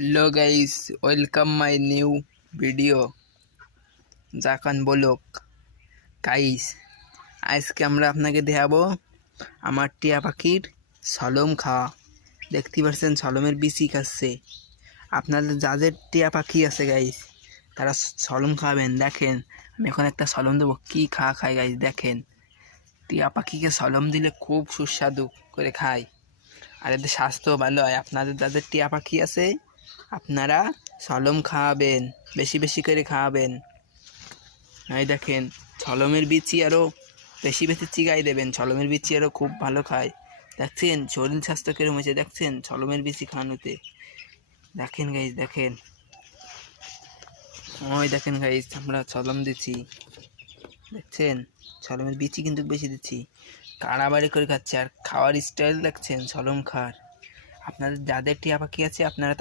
Hello guys, welcome my new video জাকান vlog. Guys, আজকে আমরা আপনাকে দেখাবো আমার টিয়া পাখির সলম খাওয়া। দেখতে পাচ্ছেন সলমের বিচি খাচ্ছে। আপনাদের যাদের টিয়া পাখি আছে গাইস, তারা সলম খাবেন। দেখেন, আমি এখন একটা সলম দেবো, কি খায় গাইস। দেখেন, টিয়া পাখিকে সলম দিলে খুব সুস্বাদু করে খায়, আর এদের স্বাস্থ্য ভালো হয়। আপনাদের যাদের টিয়া পাখি আছে, আপনারা সলম খাওয়াবেন, বেশি বেশি করে খাওয়াবেন। এই দেখেন, সলমের বিচি আরও বেশি বেশি চিগাই দেবেন। সলমের বিচি আরও খুব ভালো খায়। দেখছেন শরীর স্বাস্থ্য কেরম হয়েছে, দেখছেন সলমের বিচি খাওয়ানোতে। দেখেন গাইজ, দেখেন, ওই দেখেন গাইজ, আমরা সলম দিচ্ছি। দেখছেন, সলমের বিচি কিন্তু বেশি দিচ্ছি, কাড়াবাড়ি করে খাচ্ছে। আর খাওয়ার স্টাইল দেখছেন, সলম খাওয়ার। আপনাদের যাদের টিয়া পাখি আছে, আপনারা